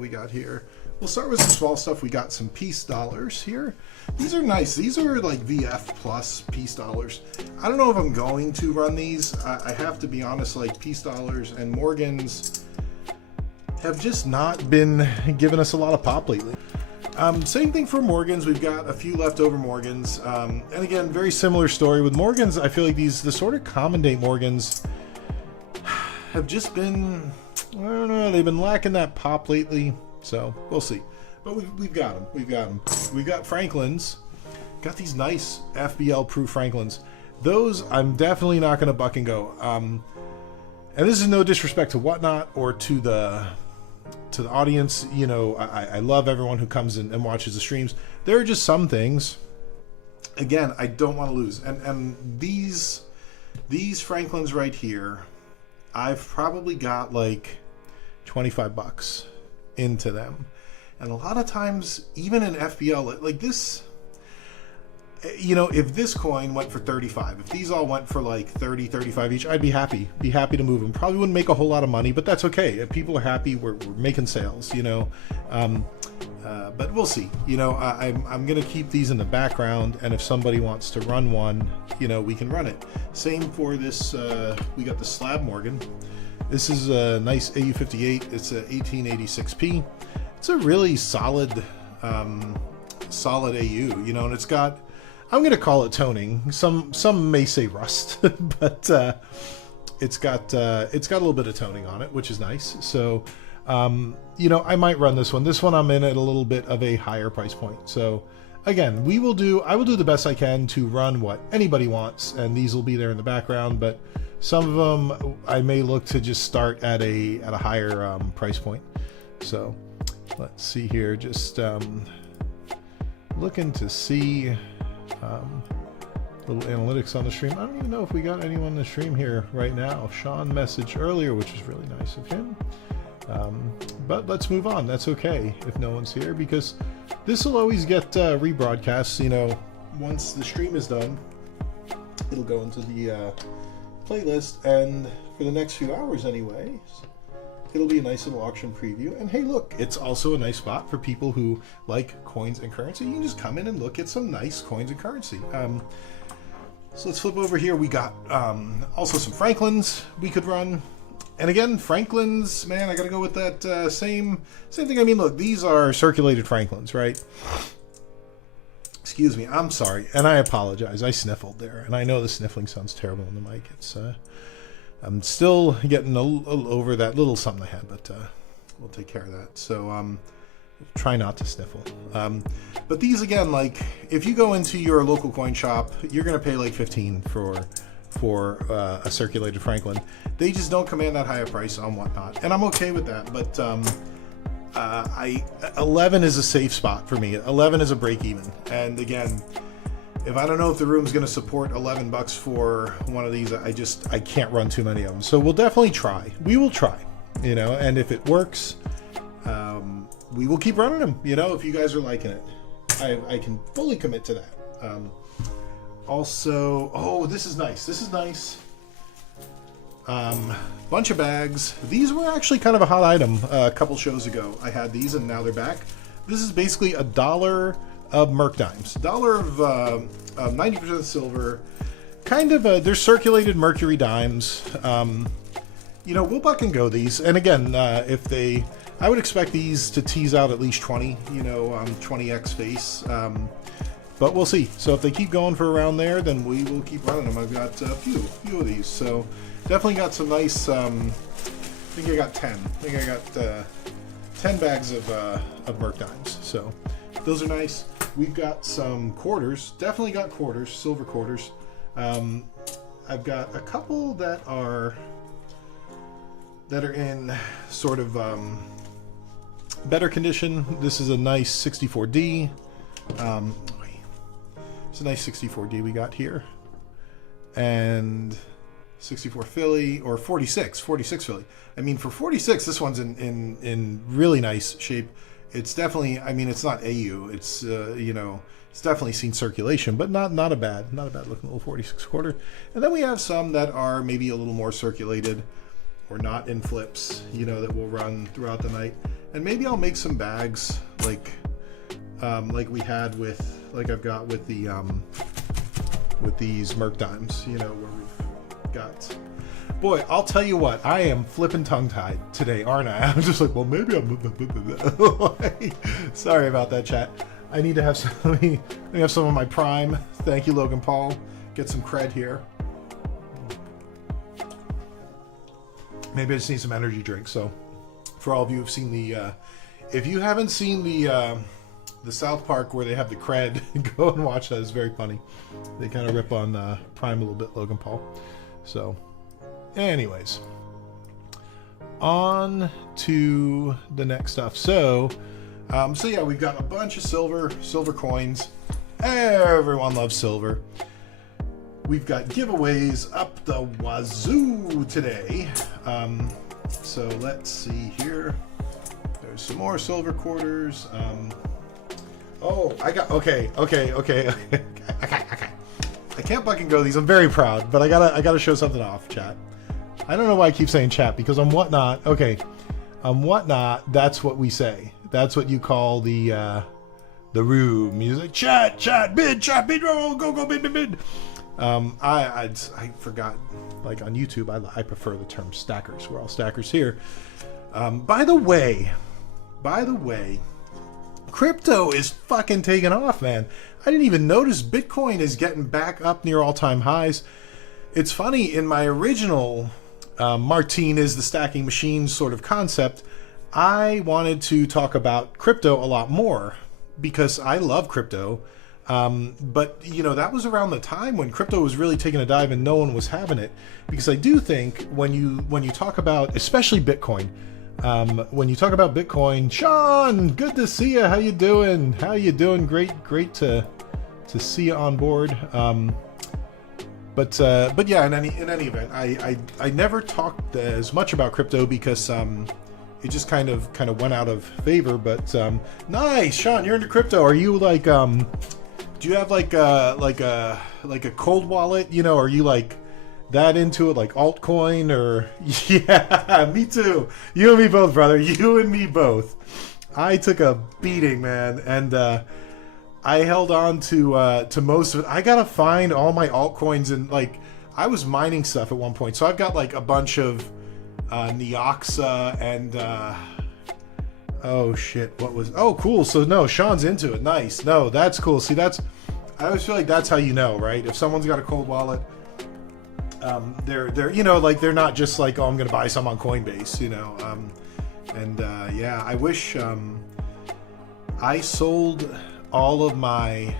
We got here. We'll start with some small stuff. We got some piece dollars here. These are nice. These are like VF plus piece dollars. I don't know if I'm going to run these. I have to be honest, like piece dollars and Morgans have just not been giving us a lot of pop lately. Same thing for Morgans. We've got a few leftover Morgans. And again, very similar story with Morgans. I feel like the sort of common date Morgans have just been, I don't know, they've been lacking that pop lately. So we'll see. But we've got them. We've got them. We've got Franklins. Got these nice FBL proof Franklins. Those I'm definitely not going to buck and go. And this is no disrespect to Whatnot or to the audience. You know, I love everyone who comes in and watches the streams. There are just some things, again, I don't want to lose. And these Franklins right here, I've probably got like 25 bucks into them. And a lot of times, even in FBL, like this, you know, if this coin went for 35, if these all went for like 30, 35 each, I'd be happy to move them. Probably wouldn't make a whole lot of money, but that's okay. If people are happy, we're making sales, you know. But we'll see. You know, I'm going to keep these in the background, and if somebody wants to run one, you know, we can run it. Same for this, we got the Slab Morgan. This is a nice AU58. It's a 1886p. It's a really solid, solid AU, you know, and it's got, I'm going to call it toning. Some may say rust, but it's got a little bit of toning on it, which is nice. So, you know, I might run this one. This one I'm in at a little bit of a higher price point. So again, I will do the best I can to run what anybody wants, and these will be there in the background, but some of them I may look to just start at a higher price point. So let's see here, just looking to see little analytics on the stream. I don't even know if we got anyone in the stream here right now. Sean messaged earlier, which was really nice of him. But let's move on. That's okay if no one's here, because this will always get rebroadcasts. You know, once the stream is done, it'll go into the playlist, and for the next few hours anyways, it'll be a nice little auction preview. And hey, look, it's also a nice spot for people who like coins and currency. You can just come in and look at some nice coins and currency. So let's flip over here. We got also some Franklins we could run. And again, Franklins, man, I gotta go with that same thing. I mean, look, these are circulated Franklins, right? Excuse me, I'm sorry, and I apologize. I sniffled there, and I know the sniffling sounds terrible on the mic. It's I'm still getting a little over that little something I had, but we'll take care of that. So try not to sniffle. But these, again, like if you go into your local coin shop, you're gonna pay like 15 for a circulated Franklin. They just don't command that high a price on Whatnot, and I'm okay with that. But 11 is a safe spot for me. 11 is a break even. And again, if I don't know if the room's going to support 11 bucks for one of these, I can't run too many of them. So we'll definitely try. We will try, you know, and if it works, we will keep running them, you know, if you guys are liking it. I can fully commit to that. Also, oh, this is nice. This is nice. Bunch of bags. These were actually kind of a hot item a couple shows ago. I had these and now they're back. This is basically $1 of Merc dimes. $1 of 90% silver. Kind of they're circulated Mercury dimes. You know, we'll buck and go these. And again, I would expect these to tease out at least 20, you know, 20x face. But we'll see. So if they keep going for around there, then we will keep running them. I've got a few of these. So definitely got some nice, I think I got 10. I think I got 10 bags of Merc dimes. So those are nice. We've got some quarters. Definitely got quarters, silver quarters. I've got a couple that are in sort of better condition. This is a nice 64D. It's a nice 64D we got here, and 64 Philly, or 46 Philly. I mean, for 46, this one's in really nice shape. It's definitely, I mean, it's not AU. It's you know, it's definitely seen circulation, but not a bad looking little 46 quarter. And then we have some that are maybe a little more circulated, or not in flips, you know, that will run throughout the night. And maybe I'll make some bags like we had with, like I've got with the with these Merc Dimes, you know, where we've got. Boy, I'll tell you what, I am flipping tongue-tied today, aren't I? I'm just like, well, maybe I'm. Sorry about that, chat. I need to have some. Let me have some of my Prime. Thank you, Logan Paul. Get some cred here. Maybe I just need some energy drink. So, for all of you who've seen the, if you haven't seen the South Park where they have the cred, go and watch that. It's very funny. They kind of rip on Prime a little bit, Logan Paul. So, anyways, on to the next stuff. So yeah, we've got a bunch of silver coins. Everyone loves silver. We've got giveaways up the wazoo today. So let's see here. There's some more silver quarters. Oh, I got okay. I can't fucking go these. I'm very proud, but I gotta show something off, chat. I don't know why I keep saying chat, because on Whatnot, okay, on Whatnot, that's what we say. That's what you call the room music. Chat, bid, go, bid. I forgot. Like on YouTube, I prefer the term stackers. We're all stackers here. By the way, crypto is fucking taking off, man. I didn't even notice Bitcoin is getting back up near all-time highs. It's funny, in my original Martine is the stacking machine sort of concept, I wanted to talk about crypto a lot more because I love crypto. But, you know, that was around the time when crypto was really taking a dive and no one was having it. Because I do think when you talk about, especially Bitcoin, when you talk about Bitcoin, Sean, good to see you. How you doing? Great to see you on board. But yeah, in any event, I never talked as much about crypto because it just kind of went out of favor. But nice, Sean, you're into crypto. Are you like do you have like a cold wallet? You know, are you like that into it, like altcoin? Or yeah, me too. You and me both, brother. You and me both. I took a beating, man, and I held on to most of it. I gotta find all my altcoins, and like I was mining stuff at one point, so I've got like a bunch of Neoxa and oh shit, what was, oh cool, so no, Sean's into it. Nice. No, that's cool. See, that's, I always feel like that's how you know, right? If someone's got a cold wallet, they're you know, like they're not just like, oh, I'm gonna buy some on Coinbase, you know. Yeah, I wish I sold all of my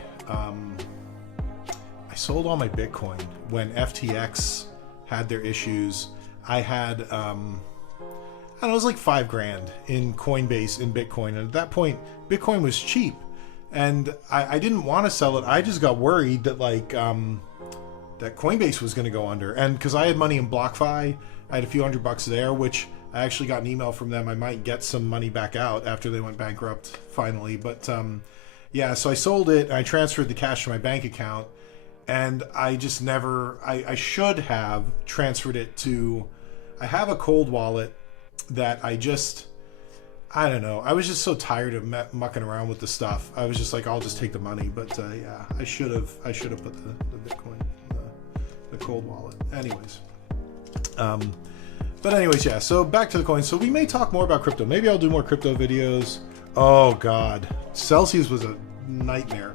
Bitcoin when FTX had their issues. I had I don't know, it was like $5,000 in Coinbase in Bitcoin, and at that point Bitcoin was cheap, and I didn't want to sell it. I just got worried that like that Coinbase was going to go under, and because I had money in BlockFi, I had a few $100 there, which I actually got an email from them. I might get some money back out after they went bankrupt finally, but yeah, so I sold it and I transferred the cash to my bank account, and I just never, I should have transferred it to, I have a cold wallet that I don't know, I was just so tired of mucking around with the stuff. I was just like, I'll just take the money. But yeah, I should have put the Bitcoin the cold wallet. Anyways, but anyways, yeah, so back to the coins. So we may talk more about crypto. Maybe I'll do more crypto videos. Oh god, Celsius was a nightmare.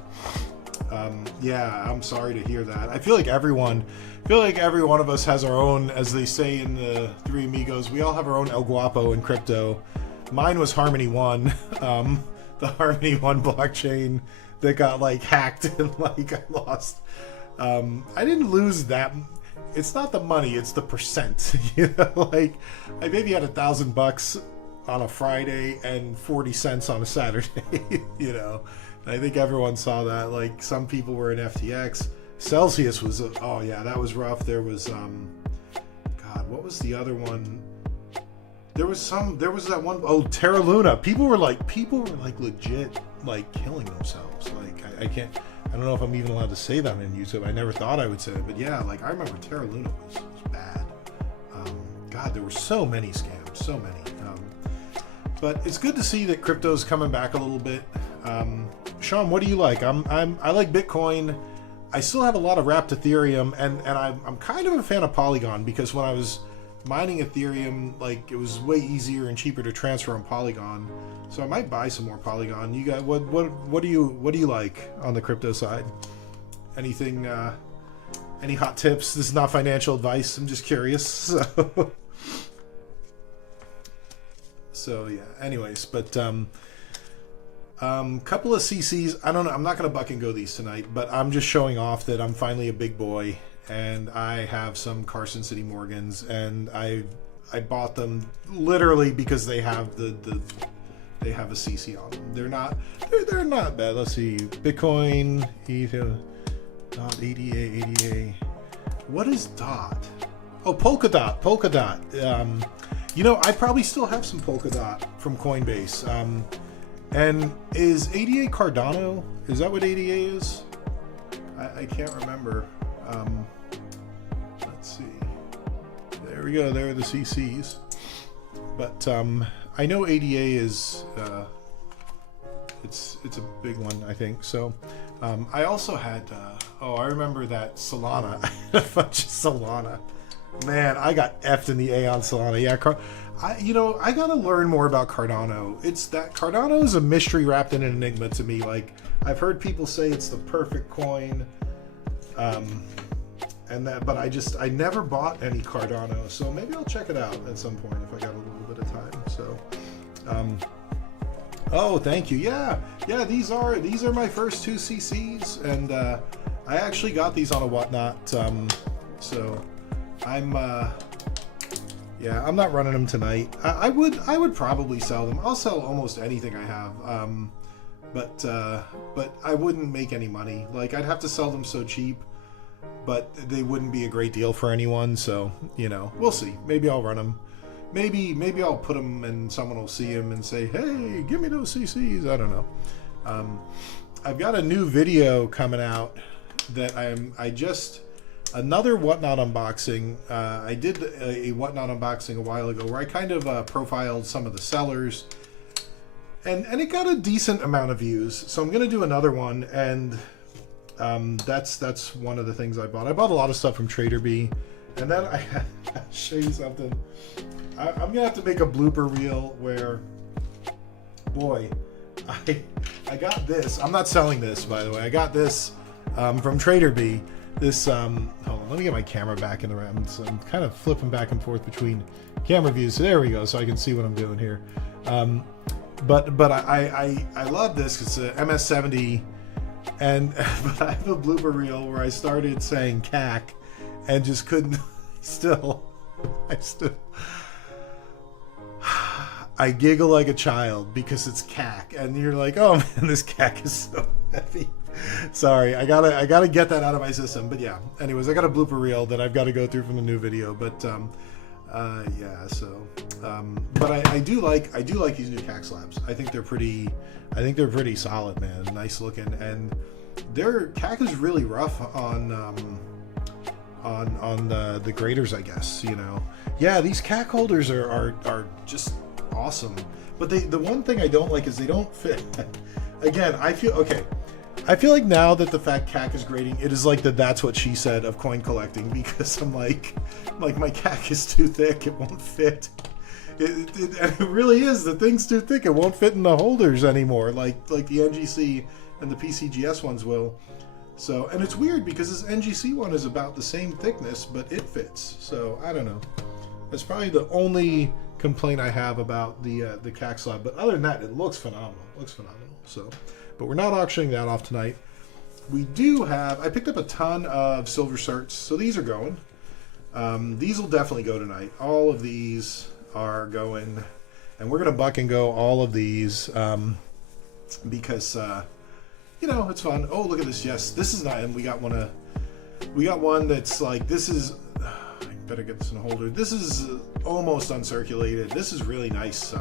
Yeah, I'm sorry to hear that. I feel like every one of us has our own, as they say in the Three Amigos, we all have our own El Guapo in crypto. Mine was Harmony One, the Harmony One blockchain that got like hacked and like I lost. I didn't lose that. It's not the money, it's the percent. You know, like I maybe had $1,000 on a Friday and 40 cents on a Saturday. You know, and I think everyone saw that. Like some people were in FTX. Celsius was, oh yeah, that was rough. There was, God, what was the other one? There was that one, oh, Terra Luna. People were like legit, like killing themselves. Like, I don't know if I'm even allowed to say that on YouTube. I never thought I would say it, but yeah, like I remember Terra Luna was bad. God, there were so many scams, so many. But it's good to see that crypto's coming back a little bit. Sean, what do you like? I like Bitcoin. I still have a lot of wrapped Ethereum, and I'm kind of a fan of Polygon, because when I was mining Ethereum, like, it was way easier and cheaper to transfer on Polygon. So I might buy some more Polygon. You got what do you like on the crypto side? Anything? Any hot tips? This is not financial advice. I'm just curious. So yeah. Anyways, but couple of CCs. I don't know. I'm not gonna buck and go these tonight, but I'm just showing off that I'm finally a big boy, and I have some Carson City Morgans, and I bought them literally because they have they have a CC on them. They're not bad. Let's see. Bitcoin, dot ADA. What is dot? Oh, polka dot. You know, I probably still have some polka dot from Coinbase. And is ADA Cardano? Is that what ADA is? I can't remember. Let's see. There we go. There are the CCs. But I know ADA is it's a big one, I think. So I also had I remember that Solana. I had a bunch of Solana. Man, I got effed in the A on Solana. Yeah, I gotta learn more about Cardano. It's that Cardano is a mystery wrapped in an enigma to me. Like, I've heard people say it's the perfect coin, but I never bought any Cardano. So maybe I'll check it out at some point if I got a little bit of time. So, oh, thank you. Yeah. These are my first 2 CCs, and I actually got these on a whatnot. So I'm not running them tonight. I would probably sell them. I'll sell almost anything I have, but I wouldn't make any money. Like, I'd have to sell them so cheap, but they wouldn't be a great deal for anyone. So, you know, we'll see. Maybe I'll run them. Maybe I'll put them and someone will see them and say, hey, give me those CCs. I don't know. I've got a new video coming out that another Whatnot unboxing. I did a Whatnot unboxing a while ago where I kind of profiled some of the sellers, and it got a decent amount of views. So I'm gonna do another one, and that's one of the things I bought. I bought a lot of stuff from TraderB, and then I'll show you something. I'm gonna have to make a blooper reel where, boy, I got this. I'm not selling this, by the way. I got this from TraderB. This hold on, let me get my camera back in the round. So I'm kind of flipping back and forth between camera views. So there we go, so I can see what I'm doing here. But I love this. It's a MS-70, and but I have a blooper reel where I started saying CAC and just couldn't. I giggle like a child because it's CAC, and you're like, oh man, this CAC is so heavy. Sorry, I gotta get that out of my system. But yeah, anyways, I got a blooper reel that I've got to go through from the new video. But yeah, so but I do like these new CAC slabs. I think they're pretty solid, man. Nice looking, and their CAC is really rough on the graders, I guess. You know, yeah, these CAC holders are just awesome. But the one thing I don't like is they don't fit. Again, I feel like now that the fact CAC is grading, it is like that's what she said of coin collecting, because I'm like my CAC is too thick, it won't fit. It really is. The thing's too thick, it won't fit in the holders anymore, like the NGC and the PCGS ones will. So, and it's weird because this NGC one is about the same thickness, but it fits. So I don't know. That's probably the only complaint I have about the CAC slab. But other than that, it looks phenomenal. So, but we're not auctioning that off tonight. We do have. I picked up a ton of silver certs, so these are going. These will definitely go tonight. All of these are going, and we're gonna buck and go all of these because you know, it's fun. Oh, look at this. Yes, this is not. And we got one that's like, this is. I better get this in a holder. This is almost uncirculated. This is really nice.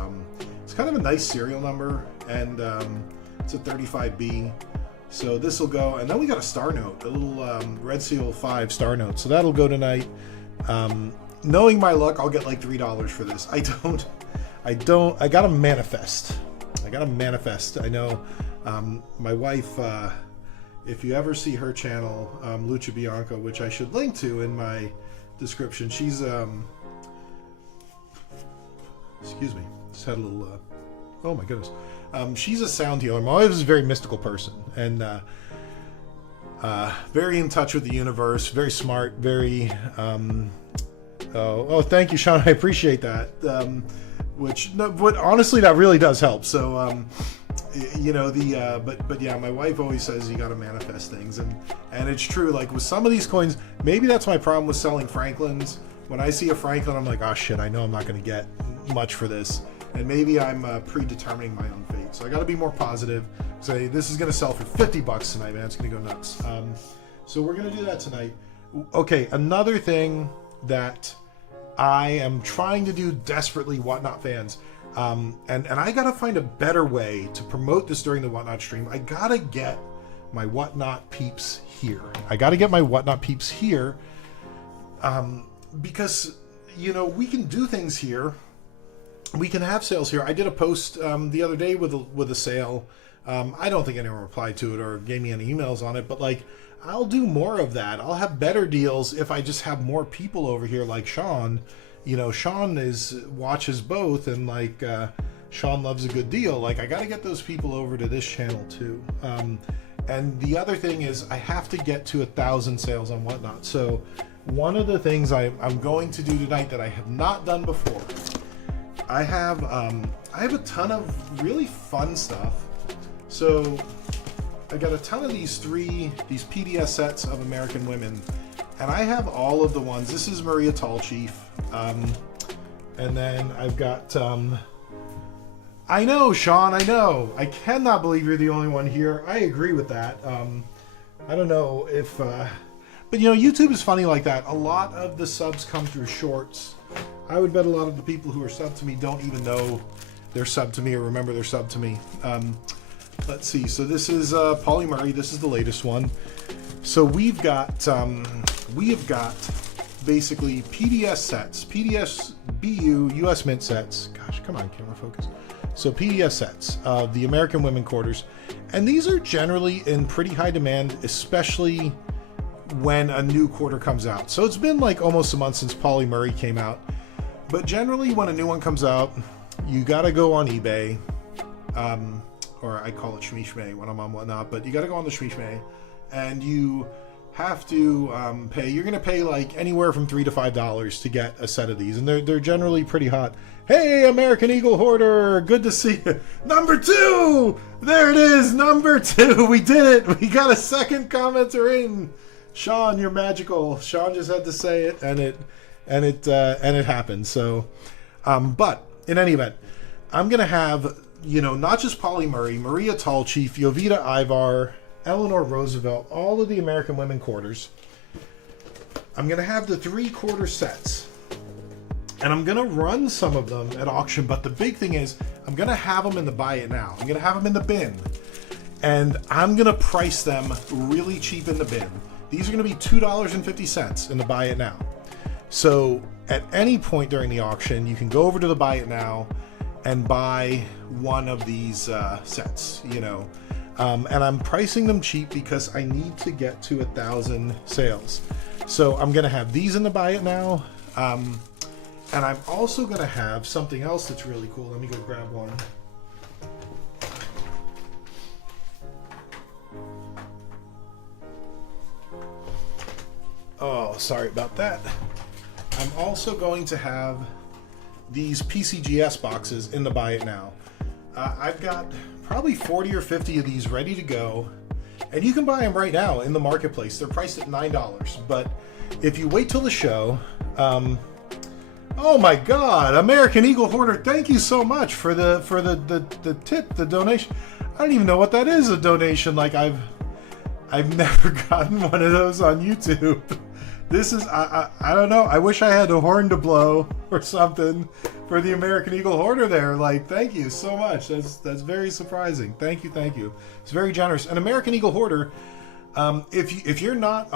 It's kind of a nice serial number, and it's a 35B. So this will go, and then we got a star note, a little Red Seal 5 star note. So that'll go tonight. Knowing my luck, I'll get like $3 for this. I gotta manifest. I know my wife, if you ever see her channel, Lucha Bianca, which I should link to in my description, she's, excuse me, just had a little, oh my goodness. She's a sound healer. My wife is a very mystical person, and very in touch with the universe, very smart, very, oh, thank you, Sean, I appreciate that. But honestly, that really does help. So, you know, but yeah, my wife always says you got to manifest things, and it's true. Like with some of these coins, maybe that's my problem with selling Franklins. When I see a Franklin, I'm like, oh shit, I know I'm not going to get much for this, and maybe I'm predetermining my own fate. So I got to be more positive. Say this is going to sell for $50 tonight, man. It's going to go nuts. So we're going to do that tonight. Okay, another thing that I am trying to do desperately, Whatnot fans, and I gotta find a better way to promote this during the Whatnot stream. I gotta get my Whatnot peeps here. Because, you know, we can do things here. We can have sales here. I did a post the other day with a sale. I don't think anyone replied to it or gave me any emails on it, but like, I'll do more of that. I'll have better deals if I just have more people over here like Sean. You know, Sean watches both, and like Sean loves a good deal. Like, I got to get those people over to this channel too. And the other thing is I have to get to 1,000 sales on Whatnot. So one of the things I'm going to do tonight that I have not done before, I have a ton of really fun stuff. So I got a ton of these PDS sets of American women, and I have all of the ones. This is Maria Tallchief, and then I've got I know, Sean, I know, I cannot believe you're the only one here. I agree with that. I don't know if but you know, YouTube is funny like that. A lot of the subs come through shorts. I would bet a lot of the people who are subbed to me don't even know they're subbed to me or remember they're subbed to me. Let's see. So this is Polly Murray. This is the latest one. So we have got basically PDS sets, PDS BU US Mint sets. Gosh, come on, camera focus. So PDS sets of the American Women quarters, and these are generally in pretty high demand, especially when a new quarter comes out. So it's been like almost a month since Polly Murray came out, but generally when a new one comes out, you got to go on eBay. Or I call it Shmishmay when I'm on Whatnot, but you got to go on the Shmishmay, and you have to pay. You're going to pay like anywhere from $3 to $5 to get a set of these, and they're generally pretty hot. Hey, American Eagle Hoarder, good to see you. Number 2, there it is, number 2. We did it. We got a second commenter in. Sean, you're magical. Sean just had to say it, and it happened. So, but in any event, I'm going to have, you know, not just Polly Murray, Maria Tallchief, Jovita Ivar, Eleanor Roosevelt, all of the American Women quarters. I'm going to have the 3-quarter sets, and I'm going to run some of them at auction, but the big thing is I'm going to have them in the buy it now. I'm going to have them in the bin, and I'm going to price them really cheap in the bin. These are going to be $2.50 in the buy it now. So at any point during the auction, you can go over to the buy it now and buy one of these sets, you know. And I'm pricing them cheap because I need to get to 1,000 sales. So I'm gonna have these in the buy it now. And I'm also gonna have something else that's really cool. Let me go grab one. Oh, sorry about that. I'm also going to have these PCGS boxes in the buy it now. I've got probably 40 or 50 of these ready to go, and you can buy them right now in the marketplace. They're priced at $9, but if you wait till the show, oh my God, American Eagle Hoarder, thank you so much for the tip, the donation. I don't even know what that is, a donation. Like I've never gotten one of those on YouTube. This is, I don't know. I wish I had a horn to blow or something for the American Eagle Hoarder there. Like, thank you so much. That's very surprising. Thank you, thank you. It's very generous. An American Eagle Hoarder, if you are not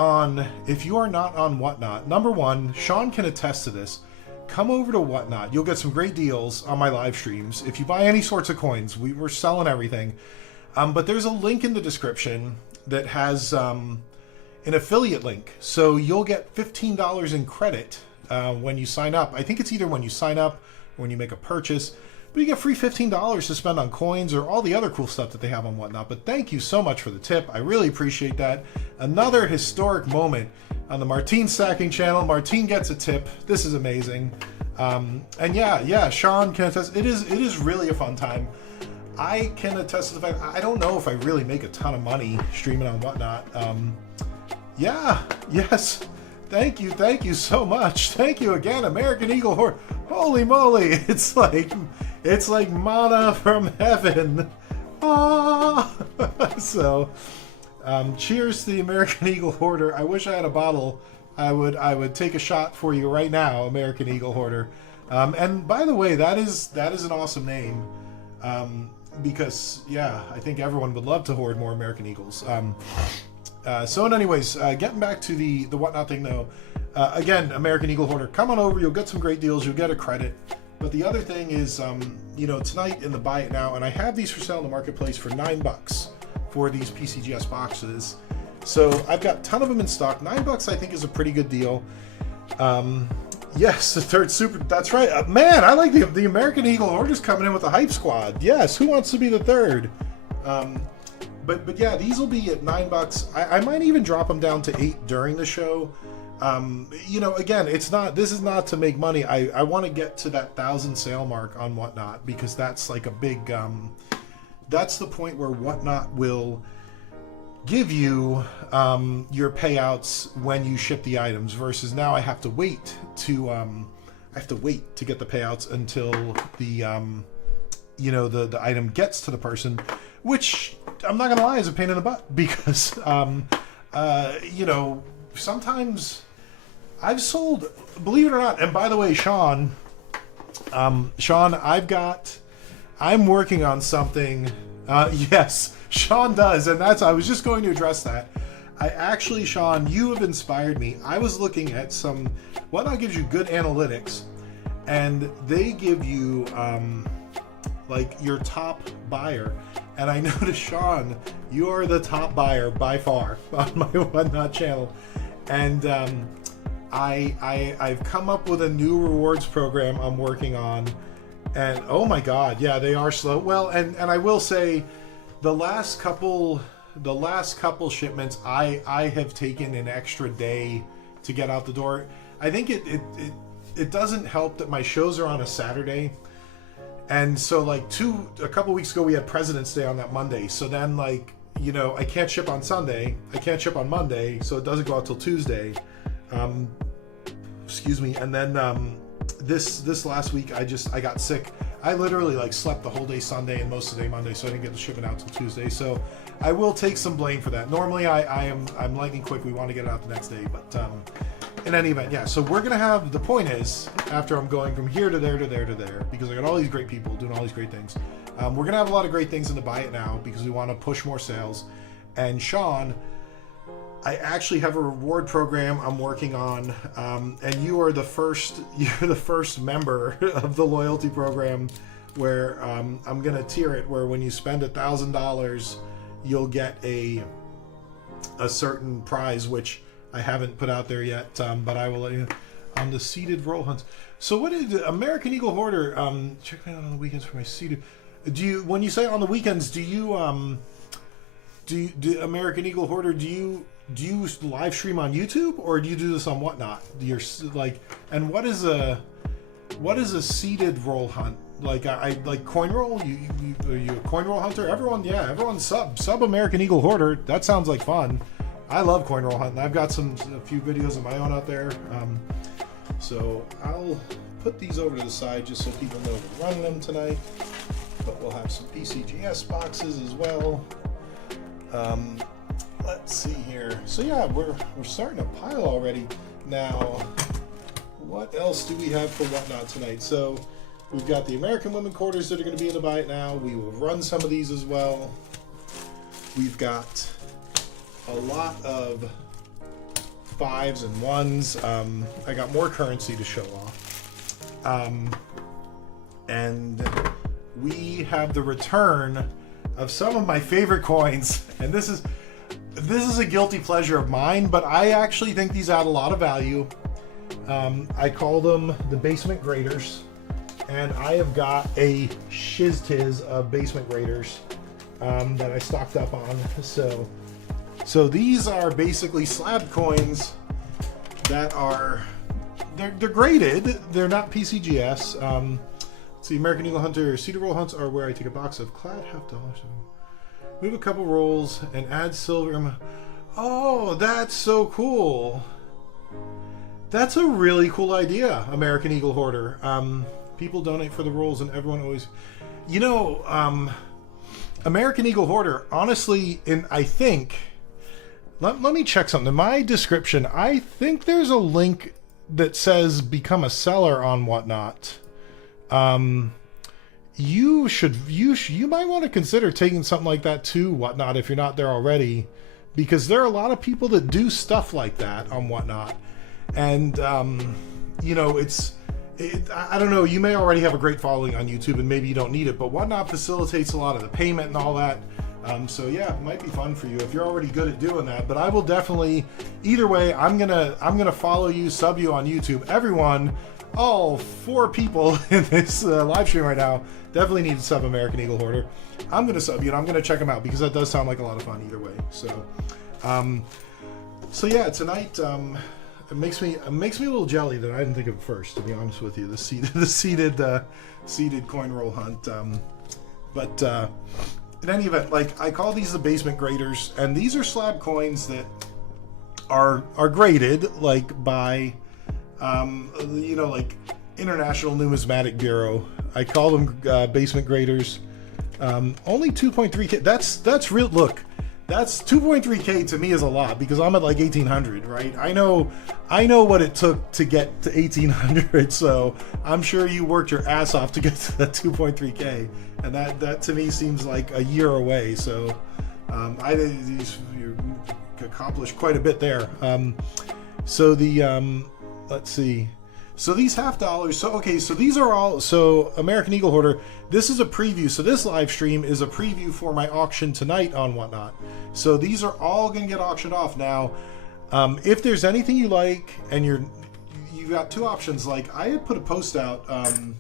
on Whatnot, number one, Sean can attest to this. come over to Whatnot. You'll get some great deals on my live streams. If you buy any sorts of coins, we're selling everything. But there's a link in the description that has an affiliate link. So you'll get $15 in credit when you sign up. I think it's either when you sign up or when you make a purchase. But you get free $15 to spend on coins or all the other cool stuff that they have on Whatnot. But thank you so much for the tip. I really appreciate that. Another historic moment on the Martine Stacking channel. Martine gets a tip. This is amazing. And yeah, Sean can attest. It is really a fun time. I can attest to the fact I don't know if I really make a ton of money streaming on Whatnot. Yes. Thank you so much. Thank you again, American Eagle Horde. Holy moly, it's like manna from heaven. Ah. So, cheers to the American Eagle Hoarder. I wish I had a bottle. I would take a shot for you right now, American Eagle Hoarder. And by the way, that is an awesome name. Because yeah, I think everyone would love to hoard more American Eagles. So anyways, getting back to the Whatnot thing though, again, American Eagle Hoarder, come on over, you'll get some great deals, you'll get a credit. But the other thing is, tonight in the Buy It Now, and I have these for sale in the marketplace for $9 for these PCGS boxes. So I've got a ton of them in stock. $9 I think is a pretty good deal. Yes, the third super, that's right. Man, I like the American Eagle Hoarders coming in with a hype squad. Yes, who wants to be the third? But yeah, these will be at $9. I might even drop them down to $8 during the show. Again, this is not to make money. I want to get to that 1,000 sale mark on Whatnot, because that's like a big, that's the point where Whatnot will give you your payouts when you ship the items, versus now I have to wait to get the payouts until the the item gets to the person, which I'm not gonna lie is a pain in the butt, because sometimes I've sold, believe it or not, and by the way, Sean, I'm working on something. Yes, Sean does, and I was just going to address that. Sean, you have inspired me. I was looking at Whatnot gives you good analytics, and they give you like your top buyer. And I noticed, Sean, you are the top buyer by far on my Whatnot channel. And I've come up with a new rewards program I'm working on. And oh my God, yeah, they are slow. Well, and I will say, the last couple shipments, I have taken an extra day to get out the door. I think it doesn't help that my shows are on a Saturday. And so like a couple weeks ago we had President's Day on that Monday. So then I can't ship on Sunday, I can't ship on Monday, so it doesn't go out till Tuesday. Excuse me. And then this last week I got sick. I literally slept the whole day Sunday and most of the day Monday, so I didn't get the shipment out till Tuesday. So I will take some blame for that. Normally I'm lightning quick. We want to get it out the next day, but in any event, yeah. So we're gonna have, the point is, after I'm going from here to there to there to there, because I got all these great people doing all these great things, we're gonna have a lot of great things in the Buy It Now, because we want to push more sales. And Sean, I actually have a reward program I'm working on, and you're the first member of the loyalty program, where I'm gonna tier it, where when you spend $1,000, you'll get a certain prize, which I haven't put out there yet, but I will let you know. On the seeded roll hunts. So what is American Eagle Hoarder? Check me out on the weekends for my seeded. When you say on the weekends, do you American Eagle Hoarder, do you live stream on YouTube, or do you do this on Whatnot? And what is a seeded roll hunt? Like coin roll? Are you a coin roll hunter? Everyone sub American Eagle Hoarder. That sounds like fun. I love coin roll hunting. I've got a few videos of my own out there. So I'll put these over to the side just so people know we're running them tonight. But we'll have some PCGS boxes as well. Let's see here. So yeah, we're starting to pile already. Now, what else do we have for Whatnot tonight? So we've got the American Women Quarters that are going to be in the Buy It Now. We will run some of these as well. We've got a lot of 5s and 1s. I got more currency to show off. And we have the return of some of my favorite coins, and this is a guilty pleasure of mine, but I actually think these add a lot of value. I call them the basement graders, and I have got a shiz tiz of basement graders that I stocked up on. So these are basically slab coins that are they're graded. They're not PCGS. Let's see, American Eagle Hunter Cedar Roll hunts are where I take a box of clad $50. Move a couple rolls and add silver. Oh, that's so cool. That's a really cool idea, American Eagle Hoarder. People donate for the rolls and everyone always... You know, American Eagle Hoarder, honestly, I think... Let me check something. In my description, I think there's a link that says become a seller on Whatnot. You might want to consider taking something like that to Whatnot if you're not there already, because there are a lot of people that do stuff like that on Whatnot. And, you know, I don't know, you may already have a great following on YouTube and maybe you don't need it, but Whatnot facilitates a lot of the payment and all that. So yeah, it might be fun for you if you're already good at doing that. But I will definitely, either way, I'm gonna follow you, sub you on YouTube. Everyone, all 4 people in this live stream right now definitely need to sub American Eagle Hoarder. I'm gonna sub you and I'm gonna check them out because that does sound like a lot of fun either way. So yeah, tonight it makes me a little jelly that I didn't think of it first, to be honest with you. The seated coin roll hunt. But in any event, like, I call these the basement graders, and these are slab coins that are graded like by you know, like International Numismatic Bureau. I call them basement graders. Only 2.3K. That's real. Look, that's 2.3K to me is a lot because I'm at like 1800, right? I know what it took to get to 1800, so I'm sure you worked your ass off to get to that 2.3K, and that to me seems like a year away. So you accomplished quite a bit there. So the let's see. So these $50. So okay. So these are all. So American Eagle Hoarder. This is a preview. So this live stream is a preview for my auction tonight on Whatnot. So these are all going to get auctioned off now. If there's anything you like, and you've got 2 options. Like I had put a post out on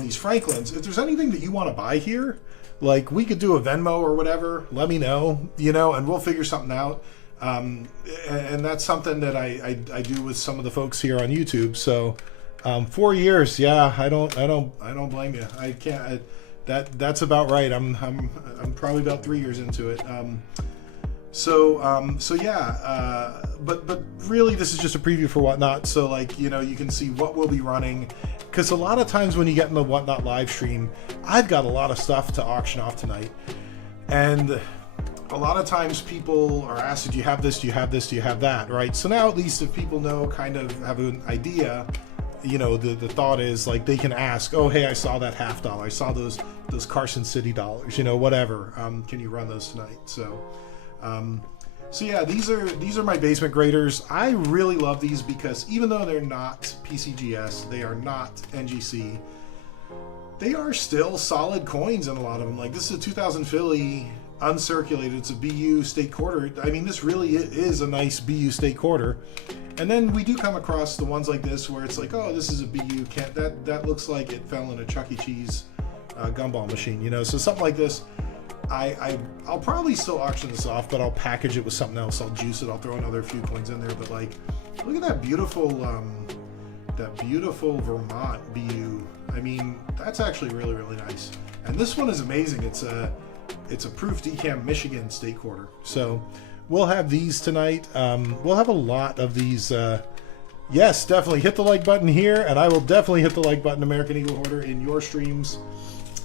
these Franklins. If there's anything that you want to buy here, like we could do a Venmo or whatever. Let me know. You know, and we'll figure something out. And that's something that I do with some of the folks here on YouTube. So 4 years, yeah, I don't blame you. I can't. That's about right. I'm probably about 3 years into it. So yeah. But really, this is just a preview for Whatnot. So like, you know, you can see what we'll be running. Because a lot of times when you get in the Whatnot live stream, I've got a lot of stuff to auction off tonight, and a lot of times people are asked, do you have this, do you have this, do you have that, right? So now at least if people know, kind of have an idea, you know, the thought is like they can ask, oh, hey, I saw that $50, I saw those Carson City dollars, you know, whatever. Can you run those tonight? So yeah, these are my basement graders. I really love these because even though they're not PCGS, they are not NGC, they are still solid coins in a lot of them. Like this is a 2000 Philly uncirculated. It's a BU state quarter. I mean, this really is a nice BU state quarter. And then we do come across the ones like this where it's like, oh, this is a BU. That looks like it fell in a Chuck E. Cheese gumball machine, you know. So something like this, I'll probably still auction this off, but I'll package it with something else. I'll juice it. I'll throw another few coins in there. But like, look at that beautiful Vermont BU. I mean, that's actually really, really nice. And this one is amazing. It's a proof decam Michigan state quarter. So we'll have these tonight. We'll have a lot of these. Yes, definitely hit the like button here, and I will definitely hit the like button, American Eagle Hoarder, in your streams.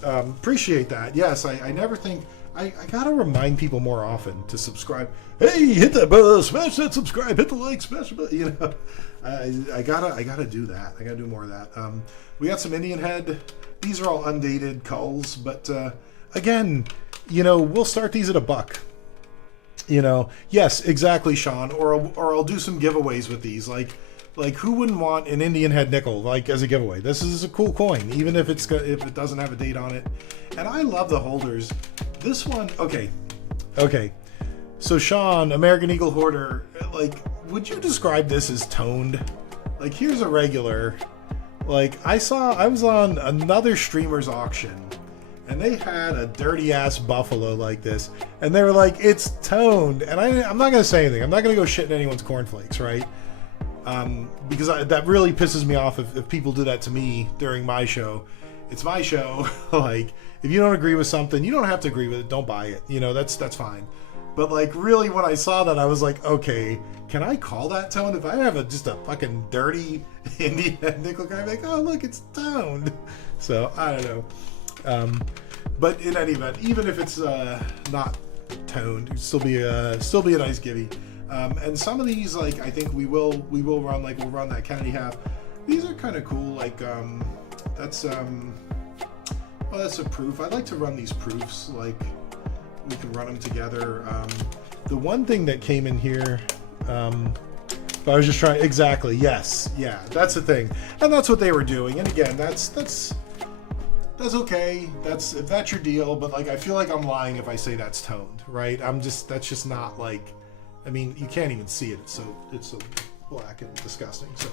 Appreciate that. Yes, I never think I gotta remind people more often to subscribe. Hey, hit that button, smash that subscribe, hit the like, smash the button. You know, I gotta do that. I gotta do more of that. We got some Indian head. These are all undated culls, but again, you know, we'll start these at $1. You know, yes, exactly, Sean. Or I'll do some giveaways with these. Like Like, who wouldn't want an Indian head nickel like as a giveaway? This is a cool coin, even if it doesn't have a date on it. And I love the holders. This one, okay. So Sean, American Eagle Hoarder, like, would you describe this as toned? Like, here's a regular. Like, I was on another streamer's auction, and they had a dirty ass buffalo like this, and they were like, it's toned. And I'm not gonna say anything. I'm not gonna go shit in anyone's cornflakes, right? Because that really pisses me off if people do that to me during my show. It's my show. Like, if you don't agree with something, you don't have to agree with it. Don't buy it. You know, that's fine. But like, really, when I saw that, I was like, okay, can I call that toned? If I have just a fucking dirty Indian nickel guy, I'm like, oh look, it's toned. So I don't know. But in any event, even if it's not toned, it'd still be a nice givey. And some of these, like, I think we will run, like, we'll run that Kennedy half. These are kind of cool. Like, that's a proof. I'd like to run these proofs. Like, we can run them together. The one thing that came in here, I was just trying, exactly, yes, yeah, that's the thing. And that's what they were doing. And again, that's okay. If that's your deal. But like, I feel like I'm lying if I say that's toned, right? That's just not like, I mean, you can't even see it. It's so black and disgusting. So,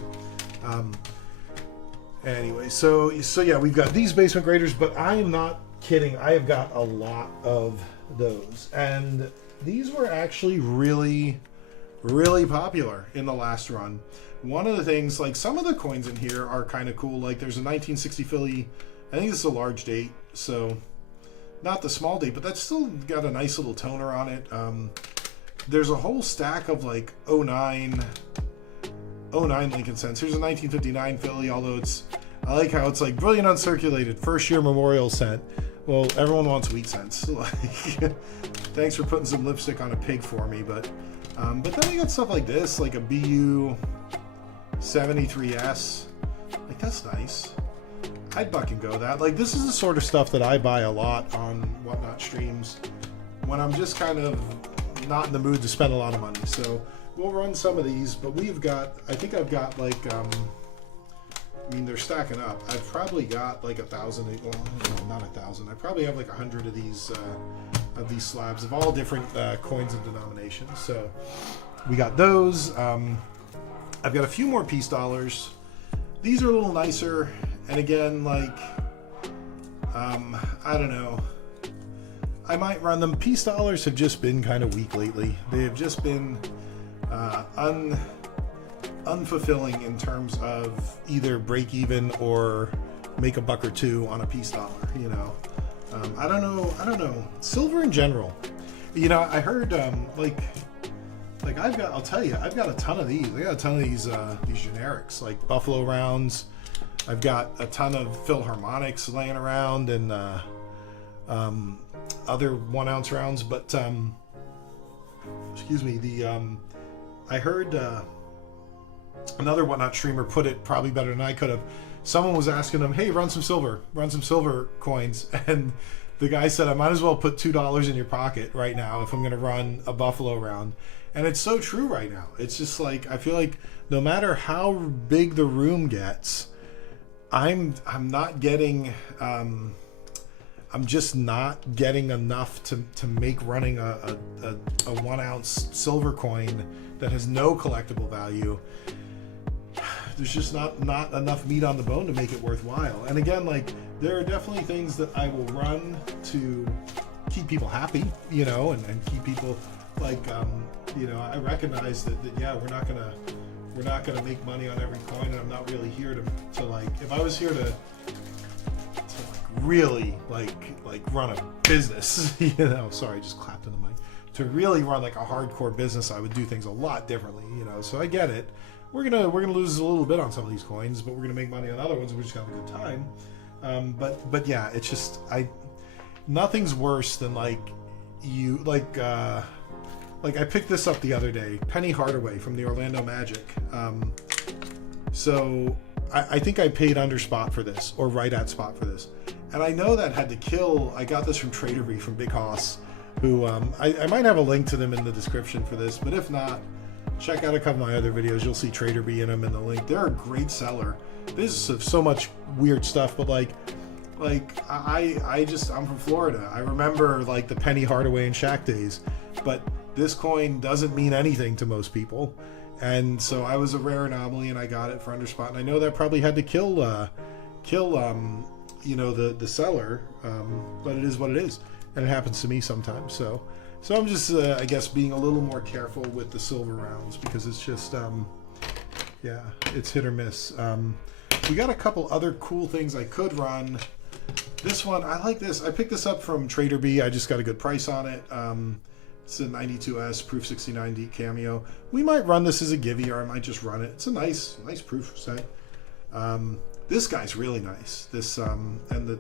anyway, so yeah, we've got these basement graders, but I am not kidding. I have got a lot of those, and these were actually really, really popular in the last run. One of the things, like, some of the coins in here are kind of cool. Like, there's a 1960 Philly. I think this is a large date, so not the small date, but that's still got a nice little toner on it. There's a whole stack of like 09 Lincoln cents. Here's a 1959 Philly, although I like how it's like brilliant uncirculated, first year memorial cent. Well, everyone wants wheat cents. Like, thanks for putting some lipstick on a pig for me, but then you got stuff like this, like a BU 73S. Like, that's nice. I'd fucking go that. Like, this is the sort of stuff that I buy a lot on Whatnot streams when I'm just kind of not in the mood to spend a lot of money. So we'll run some of these, but I think I've got like, I mean, they're stacking up. I've probably got like 1,000, well, no, not 1,000. I probably have like 100 of these slabs of all different coins and denominations. So we got those. I've got a few more piece dollars. These are a little nicer. And again, like, I don't know. I might run them. Peace dollars have just been kind of weak lately. They have just been unfulfilling in terms of either break even or make a buck or two on a peace dollar. You know, I don't know. Silver in general. You know, I heard like I'll tell you, I've got a ton of these. I got a ton of these generics, like Buffalo rounds. I've got a ton of Philharmonics laying around, and other 1 ounce rounds, but excuse me, I heard another Whatnot streamer put it probably better than I could have. Someone was asking him, hey, run some silver coins, and the guy said, I might as well put $2 in your pocket right now if I'm going to run a Buffalo round. And it's so true right now. It's just like, I feel like no matter how big the room gets, I'm not getting I'm just not getting enough to make running a 1 ounce silver coin that has no collectible value. There's just not enough meat on the bone to make it worthwhile. And again, like, there are definitely things that I will run to keep people happy, you know, and keep people like, you know, I recognize that yeah, we're not gonna make money on every coin, and I'm not really here to like, if I was here to really like run a business, you know, sorry, just clapped in the mic, to really run like a hardcore business, I would do things a lot differently, you know. So I get it. We're gonna lose a little bit on some of these coins, but we're gonna make money on other ones, and we're just gonna have a good time. But yeah, it's just, nothing's worse than like I picked this up the other day, Penny Hardaway from the Orlando Magic. So I think I paid under spot for this, or right at spot for this. And I know that had to kill, I got this from Traderbee from Big Hoss, who I might have a link to them in the description for this, but if not, check out a couple of my other videos. You'll see Trader B in them in the link. They're a great seller. This is so much weird stuff, but like I'm from Florida. I remember like the Penny Hardaway and Shaq days, but this coin doesn't mean anything to most people. And so I was a rare anomaly, and I got it for under spot. And I know that probably had to kill you know, the seller, but it is what it is, and it happens to me sometimes. So I'm just I guess being a little more careful with the silver rounds, because it's just yeah, it's hit or miss. We got a couple other cool things I could run. This one, I like this. I picked this up from Trader B. I just got a good price on it. It's a 92S Proof 69D Cameo. We might run this as a givey, or I might just run it. It's a nice proof set. This guy's really nice. This and the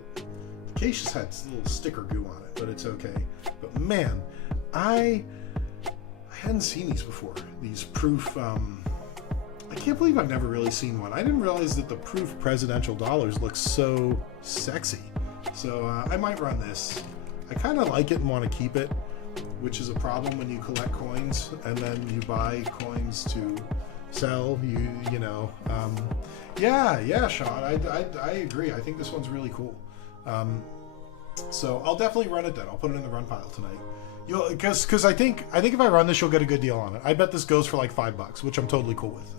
case just had a little sticker goo on it, but it's okay. But man, I hadn't seen these before. These proof. I can't believe I've never really seen one. I didn't realize that the proof presidential dollars look so sexy. So I might run this. I kind of like it and want to keep it, which is a problem when you collect coins and then you buy coins to sell. You know. Yeah, Sean. I agree. I think this one's really cool. So I'll definitely run it then. I'll put it in the run pile tonight. Because I think if I run this, you'll get a good deal on it. I bet this goes for like $5, which I'm totally cool with.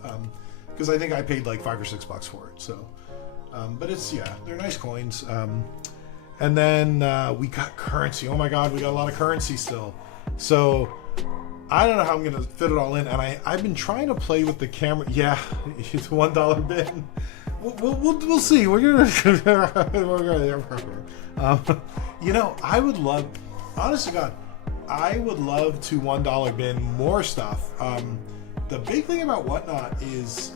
Because I think I paid like $5 or $6 for it. So, but it's, yeah, they're nice coins. And then we got currency. Oh my God, we got a lot of currency still. So I don't know how I'm gonna fit it all in. And I've been trying to play with the camera. Yeah, it's $1 bin. We'll see. We're gonna. You know, I would love, honest to God, I would love to $1 bin more stuff. The big thing about Whatnot is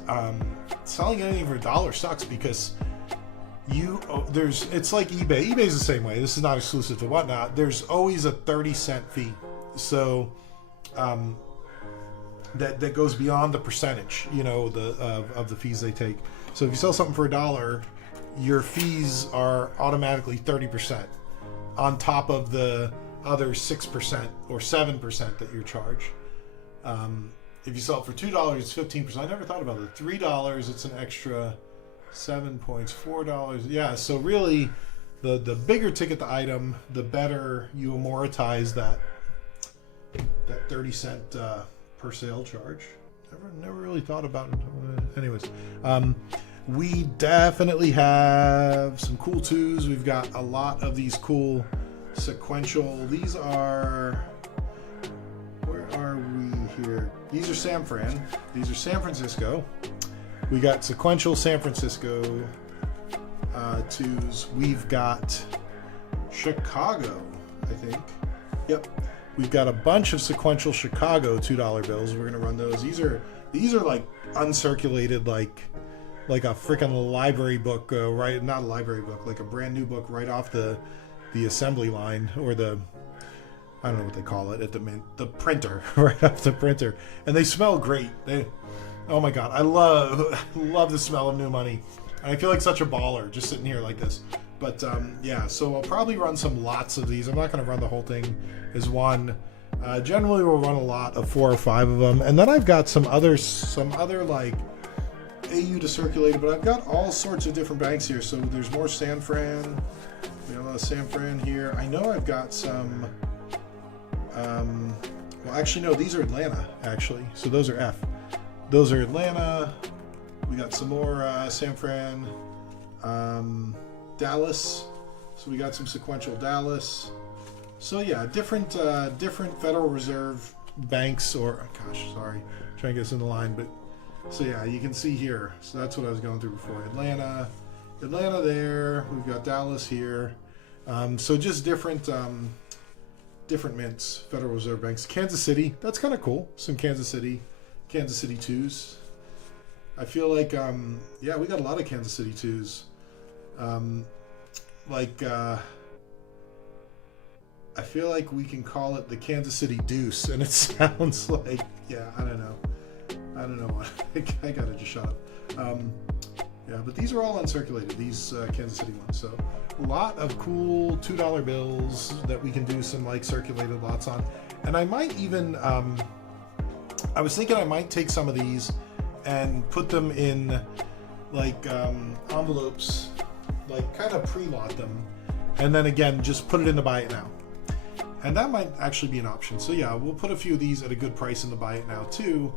selling anything for $1 sucks, because it's like eBay. eBay's the same way. This is not exclusive to Whatnot. There's always a 30-cent fee. So that goes beyond the percentage, you know, of the fees they take. So if you sell something for $1, your fees are automatically 30% on top of the other 6% or 7% that you're charged. If you sell it for $2, it's 15%. I never thought about it. $3, it's an extra 7 points. $4, yeah. So really, the bigger ticket the item, the better you amortize that 30-cent per sale charge. Never really thought about it. Anyways, we definitely have some cool twos. We've got a lot of these cool sequential. These are, where are we here? These are San Fran. These are San Francisco. We got sequential San Francisco twos. We've got Chicago, I think. Yep. We've got a bunch of sequential Chicago $2 bills. We're gonna run those. These are like uncirculated, like a freaking library book, right? Not a library book, like a brand new book right off the assembly line, or the, I don't know what they call it at the mint, the printer, right off the printer. And they smell great. Oh my God, I love the smell of new money. And I feel like such a baller just sitting here like this. But yeah, so I'll probably run lots of these. I'm not going to run the whole thing as one. Generally, we'll run a lot of 4 or 5 of them. And then I've got some other like AU to circulate, but I've got all sorts of different banks here. So there's more San Fran. We have a lot of San Fran here. I know I've got some. Well, actually, no, these are Atlanta, actually. So those are F. Those are Atlanta. We got some more San Fran. Dallas. So we got some sequential Dallas. So yeah, different Federal Reserve banks, or gosh, sorry, trying to get this in the line, but so yeah, you can see here. So that's what I was going through before. Atlanta there. We've got Dallas here. So just different mints, Federal Reserve banks. Kansas City, that's kind of cool. Some Kansas City twos. I feel like yeah, we got a lot of Kansas City twos. I feel like we can call it the Kansas City Deuce, and it sounds like, yeah, I don't know what. I gotta just shut up. Yeah, but these are all uncirculated, these Kansas City ones. So a lot of cool $2 bills that we can do some like circulated lots on. And I might even I was thinking I might take some of these and put them in like envelopes, like kind of pre-lot them, and then again just put it in the buy it now. And that might actually be an option. So yeah, we'll put a few of these at a good price in the buy it now too.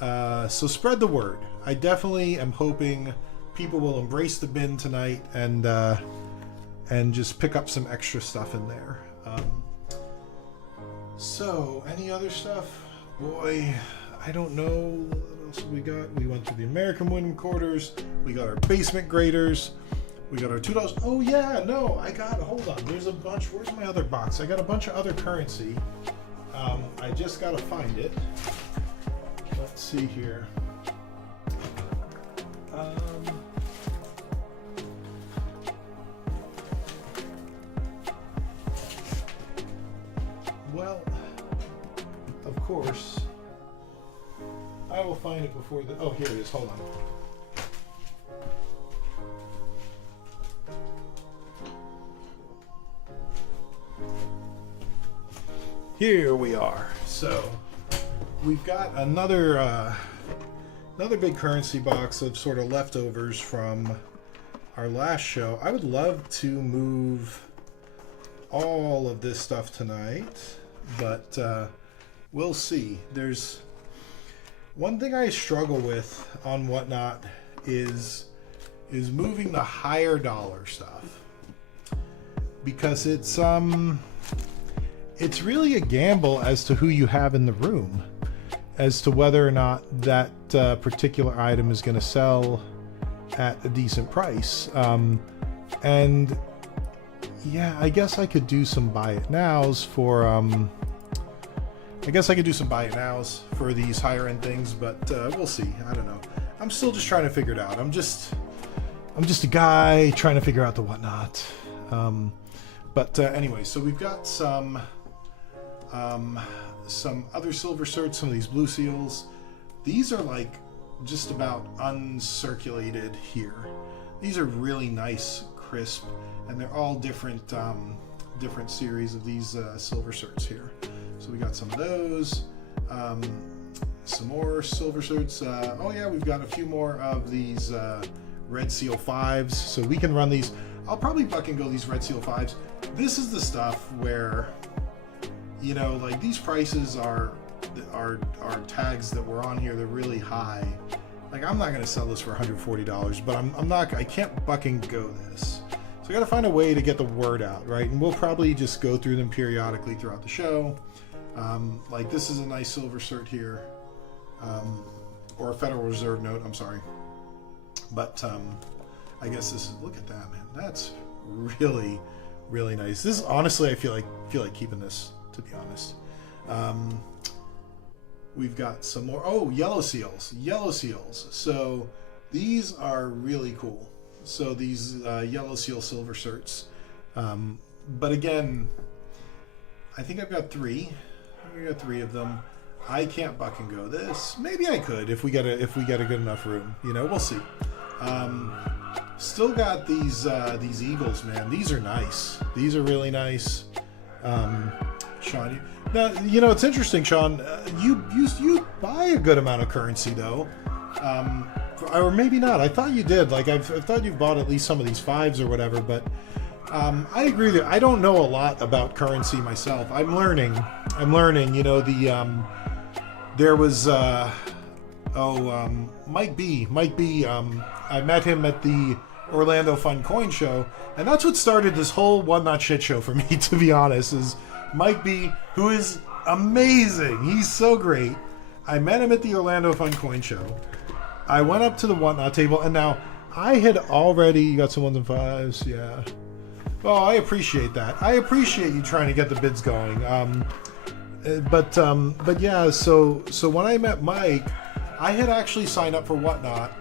So spread the word. I definitely am hoping people will embrace the bin tonight and just pick up some extra stuff in there. So any other stuff? Boy, I don't know what else we got. We went through the American Women Quarters. We got our basement graders. We got our $2. Oh yeah, no, hold on. There's a bunch. Where's my other box? I got a bunch of other currency. I just gotta find it. Let's see here. Well, of course, I will find it before the. Oh, here it is. Hold on. Here we are. So we've got another big currency box of sort of leftovers from our last show. I would love to move all of this stuff tonight, but we'll see. There's one thing I struggle with on Whatnot is moving the higher dollar stuff, because it's really a gamble as to who you have in the room, as to whether or not that particular item is going to sell at a decent price. And yeah, I guess I could do some buy it nows for these higher end things, but we'll see. I don't know. I'm still just trying to figure it out. I'm just a guy trying to figure out the Whatnot. But anyway, so we've got some other silver certs, some of these blue seals. These are like just about uncirculated here. These are really nice, crisp, and they're all different series of these silver certs here. So we got some of those, some more silver certs. Oh yeah, we've got a few more of these Red Seal 5s, so we can run these. I'll probably fucking go these Red Seal 5s. This is the stuff where, you know, like these prices are tags that were on here. They're really high. Like I'm not going to sell this for $140, but I can't fucking go this. So I got to find a way to get the word out, right? And we'll probably just go through them periodically throughout the show. Like this is a nice silver cert here, or a Federal Reserve note. I'm sorry, but I guess this is. Look at that, man. That's really, really nice. This is honestly, I feel like keeping this, to be honest. We've got some more. Oh, yellow seals. So these are really cool. So these yellow seal silver certs. But again, I think I've got three. I got three of them. I can't buck and go this. Maybe I could if we get a good enough room. You know, we'll see. Still got these eagles, man. These are nice. These are really nice. Sean, now you know it's interesting, Sean. You buy a good amount of currency though, or maybe not. I thought you did. Like I thought you bought at least some of these 5s or whatever. But I agree that I don't know a lot about currency myself. I'm learning. You know, there was Mike B. I met him at the Orlando Fun Coin Show, and that's what started this whole Whatnot shit show for me, to be honest, is Mike B, who is amazing. He's so great. I met him at the Orlando Fun Coin Show. I went up to the Whatnot table, and now I had already got some 1s and 5s, yeah. Oh, I appreciate that. I appreciate you trying to get the bids going. But yeah, so when I met Mike, I had actually signed up for Whatnot,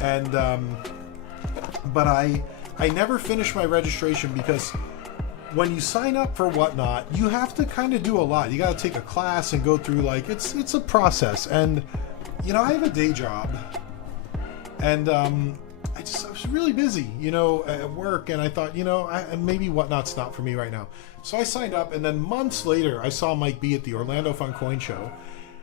and but I never finished my registration, because when you sign up for Whatnot, you have to kind of do a lot. You got to take a class and go through, like, it's a process. And you know, I have a day job, and I was really busy, you know, at work, and I thought, you know, maybe Whatnot's not for me right now. So I signed up, and then months later, I saw Mike B at the Orlando Fun Coin Show,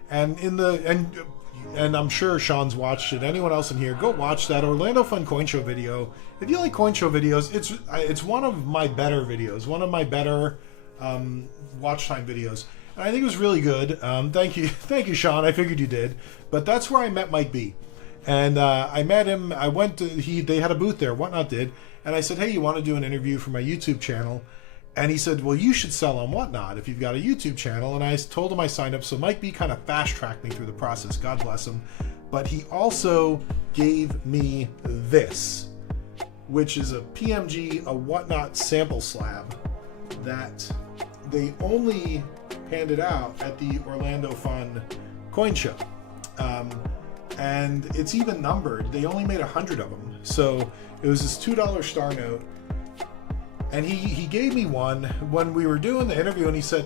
And I'm sure Sean's watched it. Anyone else in here, go watch that Orlando Fun Coin Show video. If you like coin show videos, it's one of my better videos, one of my better watch time videos. And I think it was really good. Thank you, Sean. I figured you did. But that's where I met Mike B. And I met him. I went to they had a booth there. Whatnot did, and I said, hey, you want to do an interview for my YouTube channel? And he said, well, you should sell on Whatnot if you've got a YouTube channel. And I told him I signed up. So Mike B kind of fast-tracked me through the process. God bless him. But he also gave me this, which is a PMG, a Whatnot sample slab that they only handed out at the Orlando Fun Coin Show. And it's even numbered. They only made 100 of them. So it was this $2 star note. And he gave me one when we were doing the interview, and he said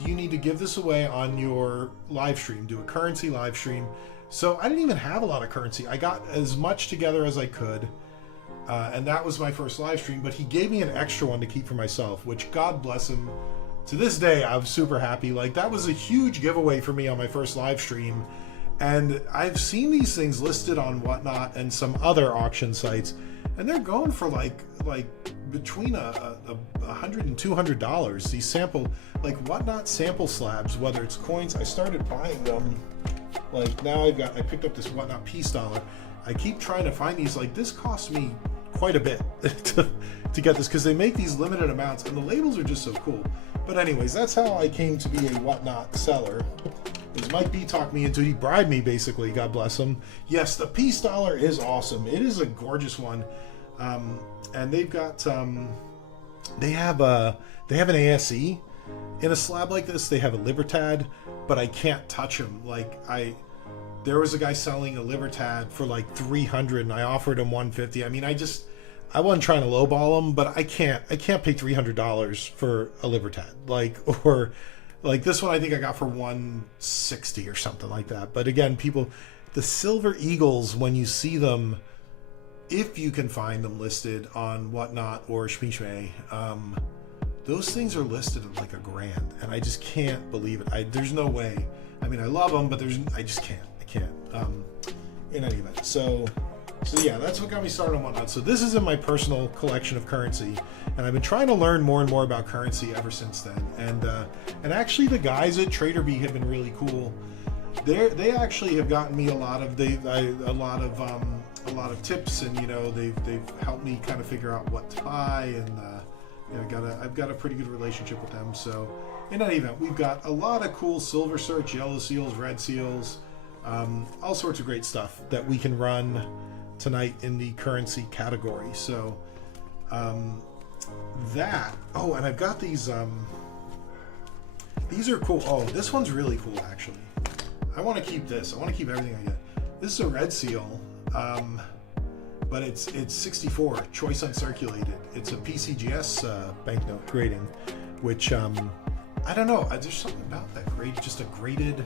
you need to give this away on your live stream, do a currency live stream. So I didn't even have a lot of currency. I got as much together as I could, and that was my first live stream. But he gave me an extra one to keep for myself, which God bless him. To this day, I'm super happy. Like, that was a huge giveaway for me on my first live stream. And I've seen these things listed on Whatnot and some other auction sites, and they're going for like between $100 and $200. These sample, like Whatnot sample slabs, whether it's coins. I started buying them. Like, now I picked up this Whatnot piece dollar. I keep trying to find these. Like, this cost me quite a bit to get this, because they make these limited amounts, and the labels are just so cool. But anyways, that's how I came to be a Whatnot seller. Is Mike B talked me into it. He bribed me, basically. God bless him. Yes, the piece dollar is awesome. It is a gorgeous one. And they've got they have an ASE in a slab like this. They have a Libertad, but I can't touch them. Like, there was a guy selling a Libertad for like 300, and I offered him 150. I mean, I wasn't trying to lowball him, but I can't pay $300 for a Libertad. Like this one, I think I got for 160 or something like that. But again, people, the Silver Eagles, when you see them, if you can find them listed on Whatnot or Shmishme, those things are listed at like $1,000, and I just can't believe it. There's no way. I mean, I love them, but I just can't. I can't. In any event, so yeah, that's what got me started on Whatnot. So this is in my personal collection of currency, and I've been trying to learn more and more about currency ever since then. And actually, the guys at Trader Bee have been really cool. They actually have gotten me a lot of tips, and they've helped me kind of figure out what to buy, and I've got a pretty good relationship with them. So in any event, we've got a lot of cool silver search, yellow seals, red seals, all sorts of great stuff that we can run tonight in the currency category. So and I've got these are cool. Oh, this one's really cool, actually. I want to keep this. I want to keep everything I get. This is a red seal, but it's 64 choice uncirculated. It's a PCGS banknote grading, which I don't know. There's something about that grade. Just a graded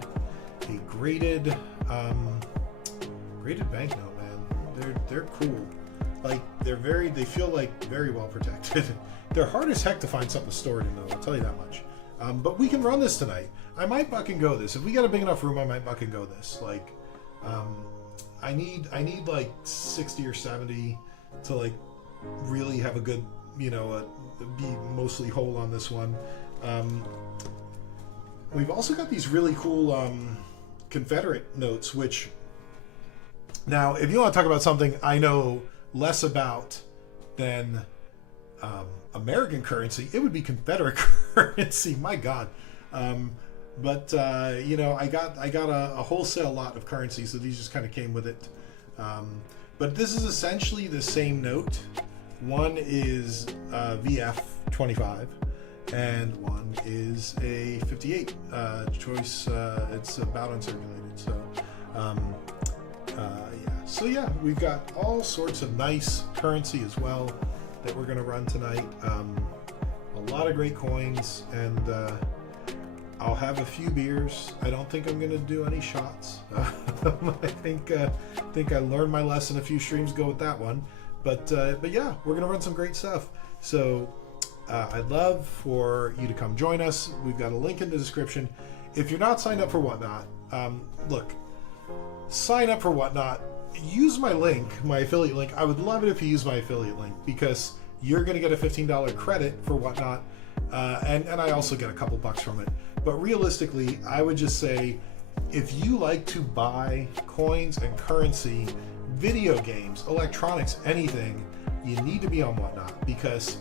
banknote. They're cool. Like, they feel like very well protected. They're hard as heck to find something to store it in, though, I'll tell you that much. But we can run this tonight. I might buck and go this. If we got a big enough room, I might buck and go this. Like, I need like 60 or 70 to like really have a good, be mostly whole on this one. We've also got these really cool Confederate notes, which, now, if you want to talk about something I know less about than American currency, it would be Confederate currency. My God. But I got a wholesale lot of currency, so these just kind of came with it. But this is essentially the same note. One is VF 25, and one is a 58 choice. It's about uncirculated. So. So yeah, we've got all sorts of nice currency as well that we're going to run tonight. A lot of great coins, and I'll have a few beers. I don't think I'm going to do any shots. I think I learned my lesson a few streams ago with that one. But yeah, we're going to run some great stuff. So I'd love for you to come join us. We've got a link in the description. If you're not signed up for Whatnot, look, sign up for Whatnot. Use my link, my affiliate link. I would love it if you use my affiliate link, because you're going to get a $15 credit for Whatnot, and I also get a couple bucks from it. But realistically, I would just say, if you like to buy coins and currency, video games, electronics, anything, you need to be on Whatnot, because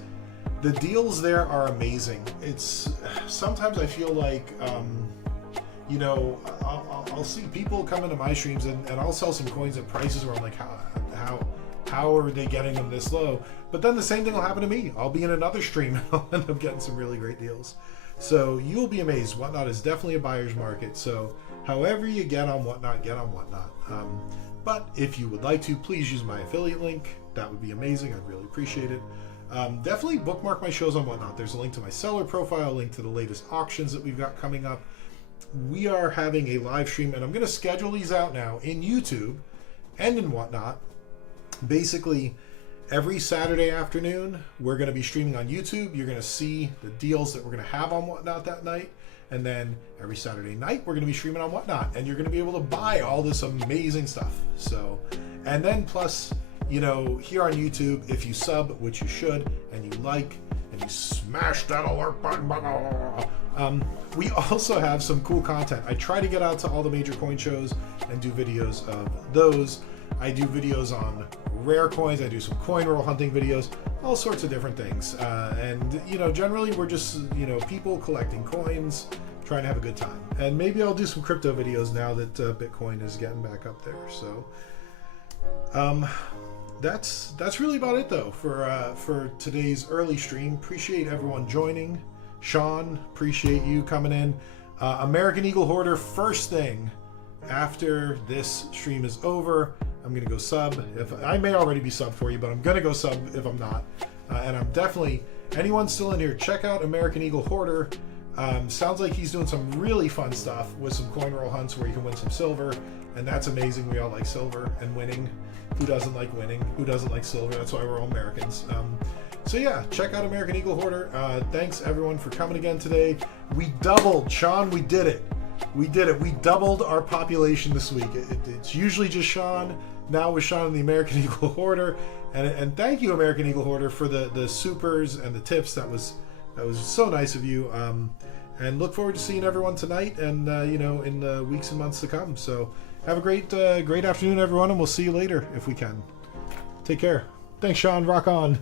the deals there are amazing. It's sometimes I feel like, you know, I'll see people come into my streams and I'll sell some coins at prices where I'm like, how are they getting them this low? But then the same thing will happen to me. I'll be in another stream and I'll end up getting some really great deals. So you'll be amazed. Whatnot is definitely a buyer's market. So however you get on Whatnot, get on Whatnot. But if you would like to, please use my affiliate link. That would be amazing. I'd really appreciate it. Definitely bookmark my shows on Whatnot. There's a link to my seller profile, a link to the latest auctions that we've got coming up. We are having a live stream, and I'm going to schedule these out now in YouTube and in Whatnot. Basically, every Saturday afternoon, we're going to be streaming on YouTube. You're going to see the deals that we're going to have on Whatnot that night. And then every Saturday night, we're going to be streaming on Whatnot, and you're going to be able to buy all this amazing stuff. So, and then plus, you know, here on YouTube, if you sub, which you should, and you like, and you smash that alert button, we also have some cool content. I try to get out to all the major coin shows and do videos of those. I do videos on rare coins. I do some coin roll hunting videos, all sorts of different things. And, you know, generally we're just, you know, people collecting coins, trying to have a good time. And maybe I'll do some crypto videos now that Bitcoin is getting back up there. So that's really about it, though, for today's early stream. Appreciate everyone joining. Sean, appreciate you coming in. American Eagle Hoarder, first thing after this stream is over, I'm gonna go sub. If I may already be sub for you, but I'm gonna go sub if I'm not. And I'm definitely, anyone still in here, check out American Eagle Hoarder. Sounds like he's doing some really fun stuff with some coin roll hunts where you can win some silver, and that's amazing. We all like silver and winning. Who doesn't like winning? Who doesn't like silver? That's why we're all Americans. So yeah, check out American Eagle Hoarder. Thanks everyone for coming again today. We doubled, Sean, we did it. We did it. We doubled our population this week. It's usually just Sean. Now with Sean and the American Eagle Hoarder. And thank you, American Eagle Hoarder, for the supers and the tips. That was so nice of you. And look forward to seeing everyone tonight and you know, in the weeks and months to come. So have a great afternoon, everyone, and we'll see you later if we can. Take care. Thanks, Sean. Rock on.